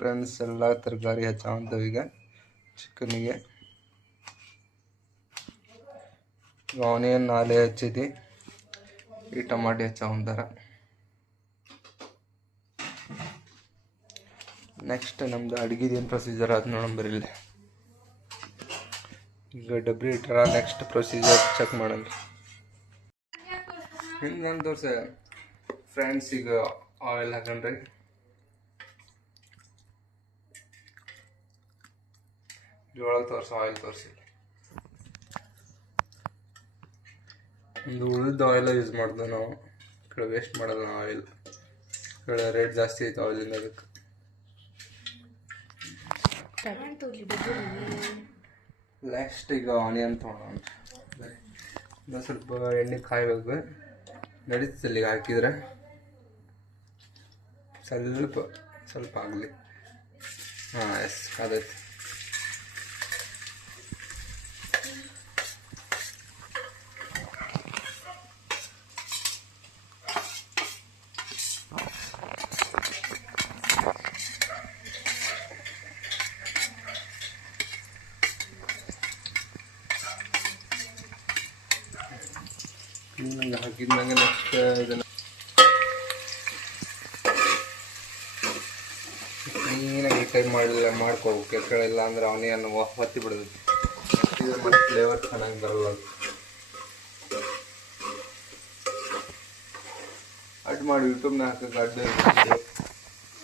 Friends ಎಲ್ಲ ತರಕಾರಿ ಹೆಚ್ಚಾವಂತವು ಈಗ ಚಿಕನ್ನಿಗೆ. ಆನಿಯನ್ ನಾಲೆ ಹಚ್ಚೈತಿ, ಈ ಟಮಾಟಿ ಹೆಚ್ಚಾವಂತಾರ. ನೆಕ್ಸ್ಟ್ ನಮ್ದು ಅಡುಗೆದು ಏನು ಪ್ರೊಸೀಜರ್ ಅದು ನೋಡಂಬರಿಲ್ಲ. ಈಗ ಡಬ್ರಿ ಇಟ್ಟಾರ, ನೆಕ್ಸ್ಟ್ ಪ್ರೊಸೀಜರ್ ಚೆಕ್ ಮಾಡಂದ್ರಿ. ಹಿಂಗೆ ನಾನು ತೋರ್ಸ ಫ್ರೆಂಡ್ಸ್, ಈಗ ಆಯಿಲ್ ಹಾಕೊಂಡ್ರಿ. ಇದ್ರೊಳಗೆ ತೋರಿಸ ಆಯಿಲ್ ತೋರಿಸಿಲ್ಲ. ಒಂದು ಉಳಿದ ಆಯಿಲ್ ಯೂಸ್ ಮಾಡ್ದೆ ನಾವು, ಕಡೆ ವೇಸ್ಟ್ ಮಾಡೋದು ನಾವು ಆಯಿಲ್. ಕಡೆ ರೇಟ್ ಜಾಸ್ತಿ ಐತೆ ಆಯಿಲಿಂದ, ಅದಕ್ಕೆ. ನೆಕ್ಸ್ಟ್ ಈಗ ಆನಿಯನ್ ತೊಗೊಳೋಣ. ಇನ್ನೂ ಸ್ವಲ್ಪ ಎಣ್ಣೆ ಕಾಯ್ಬೇಕು, ನಡೀತದೆ ಈಗ ಹಾಕಿದ್ರೆ. ಸ್ವಲ್ಪ ಆಗಲಿ. ಹಾಂ, ಎಸ್ ಅದೈತೆ. ಕ್ಲೀನಾಗಿ ಹಾಕಿದ್ಮೇಲೆ ನೆಕ್ಸ್ಟ್ ಇದನ್ನು ಕ್ಲೀನಾಗಿ ಕೈ ಮಾಡ್ಕೋಬೇಕು. ಕೆಳಗಿಲ್ಲ ಅಂದ್ರೆ ಆನಿಯನ್ ಹೊತ್ತಿ ಬಿಡೋದು. ಇದು ಮತ್ತು ಫ್ಲೇವರ್ ಚೆನ್ನಾಗಿ ಬರಲ್ಲ. ಕಟ್ ಮಾಡಿ ಯೂಟ್ಯೂಬ್ನ ಹಾಕಕ್ಕೆ ಅಡ್ಡ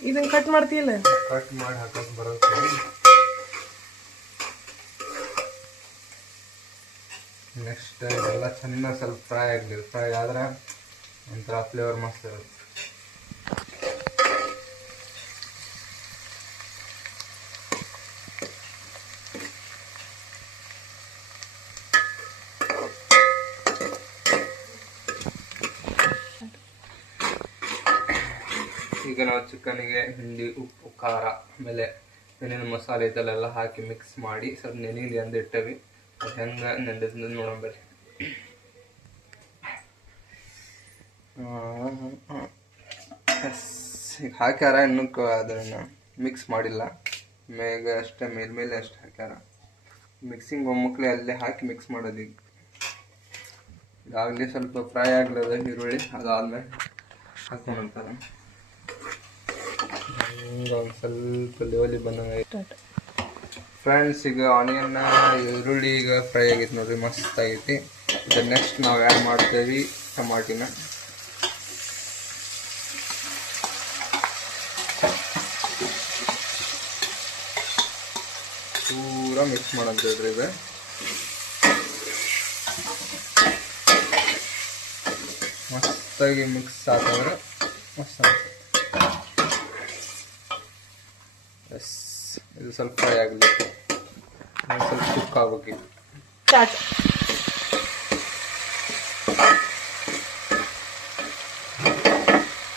ಇದನ್ನು ಕಟ್ ಮಾಡ್ತೀಯಲ್ಲ, ಕಟ್ ಮಾಡಿ ಹಾಕಕ್ಕೆ ಬರುತ್ತೆ. ನೆಕ್ಸ್ಟ್ ಇದೆಲ್ಲ ಚೆನ್ನಾಗಿ ಸ್ವಲ್ಪ ಫ್ರೈ ಆಗಲಿ. ಫ್ರೈ ಆದ್ರೆ ಒಂಥರ ಫ್ಲೇವರ್ ಮಸ್ತ್ ಇರುತ್ತೆ. ಈಗ ನಾವು ಚಿಕನ್ನಿಗೆ ಹಿಂಡಿ, ಉಪ್ಪು, ಖಾರ, ಆಮೇಲೆ ಏನೇನು ಮಸಾಲೆ ಇದೆಲ್ಲ ಹಾಕಿ ಮಿಕ್ಸ್ ಮಾಡಿ ಸ್ವಲ್ಪ ನೆನೆಲಿ ಅಂದು ಇಟ್ಟವಿ. ಅದು ಹೆಂಗೆ ನೆಂದಿದ್ದು ನೋಡಂಬರಿ. ಈಗ ಹಾಕ್ಯಾರ, ಇನ್ನೂ ಅದನ್ನು ಮಿಕ್ಸ್ ಮಾಡಿಲ್ಲ. ಮೇಗ ಅಷ್ಟೇ ಮೇಲ್ಮೇಲೆ ಅಷ್ಟೇ ಹಾಕ್ಯಾರ. ಮಿಕ್ಸಿಂಗ್ ಒಮ್ಮಕ್ಲೆ ಅಲ್ಲೇ ಹಾಕಿ ಮಿಕ್ಸ್ ಮಾಡೋದು. ಈಗ ಇದಾಗಲಿ ಸ್ವಲ್ಪ ಫ್ರೈ ಆಗ್ಲದ ಈರುಳ್ಳಿ, ಅದಾದ್ಮೇಲೆ ಹಾಕೊಂಡಂತಾರೆ. ಒಂದು ಸ್ವಲ್ಪ ಲೆವೆಲಿಗೆ ಬಂದಂಗೆ ಫ್ರೆಂಡ್ಸ್. ಈಗ ಆನಿಯನ್ನ ಈರುಳ್ಳಿ ಈಗ ಫ್ರೈ ಆಗೈತಿ ನೋಡ್ರಿ, ಮಸ್ತ್ ಆಗೈತಿ. ಇದು ನೆಕ್ಸ್ಟ್ ನಾವು ಆ್ಯಡ್ ಮಾಡ್ತೇವೆ ಟಮಾಟಿನ. ಪೂರ ಮಿಕ್ಸ್ ಮಾಡೋದು ಹೇಳ್ರಿ. ಇದು ಮಸ್ತಾಗಿ ಮಿಕ್ಸ್ ಆತಂದ್ರೆ ಮಸ್ತ್ ಅನ್ಸುತ್ತೆ. ಎಸ್, ಇದು ಸ್ವಲ್ಪ ಫ್ರೈ ಆಗಲಿ, ಸ್ವಲ್ಪ ಕುಕ್ ಆಗ್ಬೇಕು.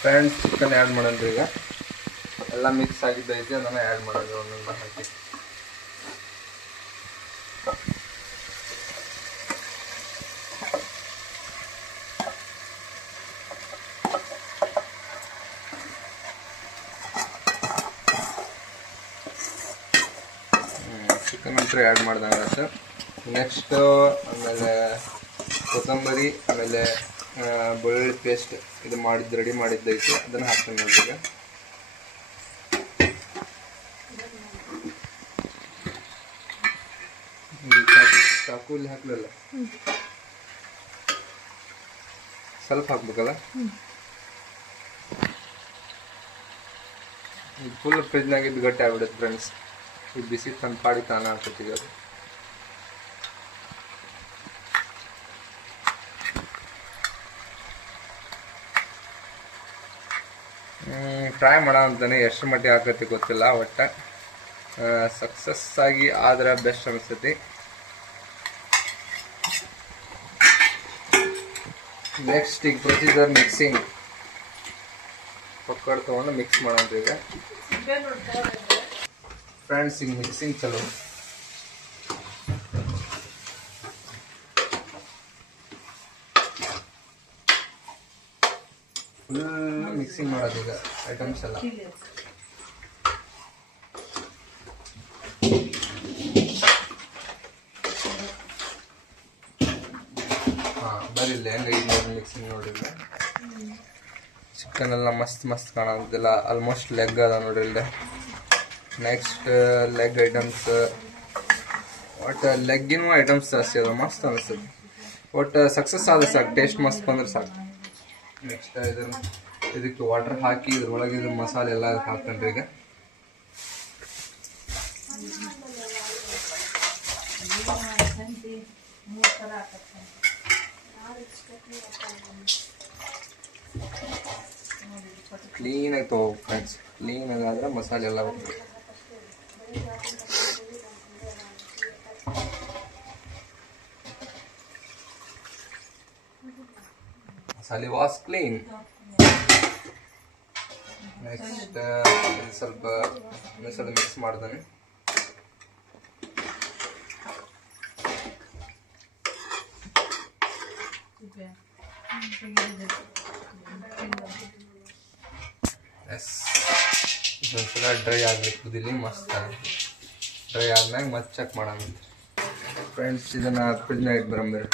ಫ್ರೆಂಡ್ಸ್, ಚಿಕನ್ ಆ್ಯಡ್ ಮಾಡೋದು. ಈಗ ಎಲ್ಲ ಮಿಕ್ಸ್ ಆಗಿದ್ದೈತಿ, ಅದನ್ನು ಆ್ಯಡ್ ಮಾಡೋದು ಒಂದೊಂದು ಹಾಕಿ. ಚಿಕನ್ ಅಂತೂ ಆ್ಯಡ್ ಮಾಡ್ದಂಗೆ ಸರ್. ನೆಕ್ಸ್ಟ್ ಆಮೇಲೆ ಕೊತ್ತಂಬರಿ, ಆಮೇಲೆ ಬೆಳ್ಳುಳ್ಳಿ ಪೇಸ್ಟ್ ಇದು ರೆಡಿ ಮಾಡಿದ್ದೈತಿ, ಅದನ್ನು ಹಾಕ್ತೀನಿ ನೋಡಿ. ಈಗ ಚಾಕುಲಿ ಹಾಕ್ಲಿಲ್ಲ, ಸ್ವಲ್ಪ ಹಾಕ್ಬೇಕಲ್ಲ. ಇದು ಫುಲ್ ಫ್ರಿಜ್ನಾಗಿದ್ದು ಗಟ್ಟಿ ಆಗ್ಬಿಡುತ್ತೆ ಫ್ರೆಂಡ್ಸ್. ಈ ಬಿಸಿ ತಂಪಾಡಿ ತಾನ ಹಾಕತ್ತೀವಿ. ಅದು ಟ್ರೈ ಮಾಡೋ ಅಂತಾನೆ, ಎಷ್ಟು ಮಟ್ಟಿಗೆ ಹಾಕತ್ತಿ ಗೊತ್ತಿಲ್ಲ, ಒಟ್ಟು ಸಕ್ಸಸ್ ಆಗಿ ಆದ್ರೆ ಬೆಸ್ಟ್ ಅನಿಸ್ತೈತಿ. ನೆಕ್ಸ್ಟ್ ಈಗ ಪ್ರೊಸೀಜರ್ ಮಿಕ್ಸಿಂಗ್. ಪಕ್ಕಡ್ ತೊಗೊಂಡು ಮಿಕ್ಸ್ ಮಾಡೋದು ಈಗ ಫ್ರೆಂಡ್ಸ್. ಈಗ ಮಿಕ್ಸಿಂಗ್ ಚಲೋ. ಫುಲ್ ಮಿಕ್ಸಿಂಗ್ ಮಾಡೋದು ಈಗ ಐಟಮ್ಸ್ ಎಲ್ಲ. ನೋಡಿಲ್ಲ ಹೆಂಗೆ ನೋಡಿ ಮಿಕ್ಸಿಂಗ್ ನೋಡಿಲ್ಲ. ಚಿಕನ್ ಎಲ್ಲ ಮಸ್ತ್ ಮಸ್ತ್ ಕಾಣೋದಿಲ್ಲ. ಆಲ್ಮೋಸ್ಟ್ ಲೆಗ್ ಅದ ನೋಡಿಲ್ಲ. ನೆಕ್ಸ್ಟ್ ಲೆಗ್ ಐಟಮ್ಸ್, ಒಟ್ಟು ಲೆಗ್ಗಿನ ಐಟಮ್ಸ್ ಜಾಸ್ತಿ ಅದ, ಮಸ್ತ್ ಅನಿಸ್ತದೆ. ಒಟ್ಟು ಸಕ್ಸಸ್ ಆದ ಸಾಕು, ಟೇಸ್ಟ್ ಮಸ್ತ್ ಬಂದ್ರೆ ಸಾಕು. ನೆಕ್ಸ್ಟ್ ಇದಕ್ಕೆ ವಾಟರ್ ಹಾಕಿ ಇದ್ರೊಳಗೆ ಇದು ಮಸಾಲೆ ಎಲ್ಲ ಹಾಕ್ತೇನೆ ಈಗ. ಕ್ಲೀನಾಗಿ ತಗೋ ಫ್ರೆಂಡ್ಸ್, ಕ್ಲೀನಾಗಿ ಆದ್ರೆ ಮಸಾಲೆ ಎಲ್ಲ ಬರ್ತದೆ. ಮಸಾಲೆ ವಾಸ್ ಕ್ಲೀನ್. ನೆಕ್ಸ್ಟ್ ಸ್ವಲ್ಪ ಮಿಕ್ಸ್ ಮಾಡ್ತಾನೆ. ಇದೊಂದ್ಸಲ ಡ್ರೈ ಆಗಬೇಕು, ಕುದಿಲಿ ಮಸ್ತ್ ಆಗುತ್ತೆ. ಡ್ರೈ ಆದ್ಮೇಲೆ ಮತ್ತೆ ಚೆಕ್ ಮಾಡೋಣ ಫ್ರೆಂಡ್ಸ್. ಇದನ್ನು ಫ್ರಿಜ್ನಾಗ ಇಟ್ಟು ಬರಂಬೇಡಿ.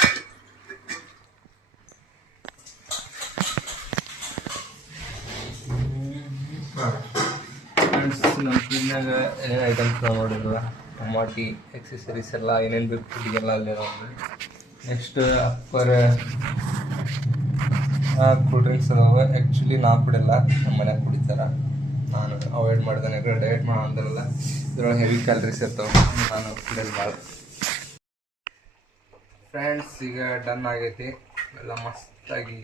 ಫ್ರೆಂಡ್ಸ್, ನಮ್ಮ ಫ್ರಿಜ್ನಾಗ ಏನೇನು ಐಟಮ್ಸ್ ನಾವು ನೋಡಿದ್ವ, ಟಮಾಟಿ ಎಕ್ಸೆಸರೀಸ್ ಎಲ್ಲ ಏನೇನು ಬೇಕು ಫುಡ್ಗೆಲ್ಲ ಅಲ್ಲೇ ನೋಡಿ. ನೆಕ್ಸ್ಟ್ ಅಪ್ಪರ್ ಕೂಲ್ ಡ್ರಿಂಕ್ಸ್ ಅದಾವೆ. ಆ್ಯಕ್ಚುಲಿ ನಾನು ಕುಡಿಯಲ್ಲ, ನಮ್ಮ ಮನ್ಯಾಗ ಕುಡಿತಾರ. ನಾನು ಅವಾಯ್ಡ್ ಮಾಡ್ದೇನೆ, ಯಾಕಂದ್ರೆ ಡಯಟ್ ಮಾಡೋ ಅಂತಾರಲ್ಲ, ಇದ್ರೊಳಗೆ ಹೆವಿ ಕ್ಯಾಲರೀಸ್ ಇರ್ತಾವೆ. ನಾನು ಕುಡಿಯಲ್ಲ ಭಾಳ. ಫ್ರೆಂಡ್ಸ್, ಈಗ ಡನ್ ಆಗೈತಿ. ಎಲ್ಲ ಮಸ್ತಾಗಿ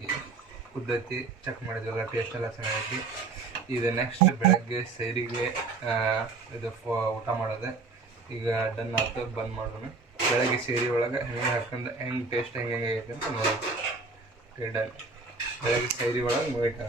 ಕುದ್ದೈತಿ. ಚೆಕ್ ಮಾಡಿದ್ವಲ್ಲ, ಟೇಸ್ಟ್ ಎಲ್ಲ ಚೆನ್ನಾಗೈತಿ. ಇದು ನೆಕ್ಸ್ಟ್ ಬೆಳಗ್ಗೆ ಸೈರಿಗೆ ಇದು ಊಟ ಮಾಡೋದೆ. ಈಗ ಡನ್ ಆಯ್ತು, ಬಂದ್ ಮಾಡೋಣ. ಬೆಳಗ್ಗೆ ಸೇರಿ ಒಳಗೆ ಹೆಂಗೆ ಹಾಕೊಂಡು ಹೆಂಗೆ ಟೇಸ್ಟ್ ಹೆಂಗೆ ಆಗೈತೆ ಅಂತ ನೋಡೋದು. ಡನ್. ಬೆಳಗ್ಗೆ ಸೈರಿ ಒಳಗೆ ಮುಗಿತ.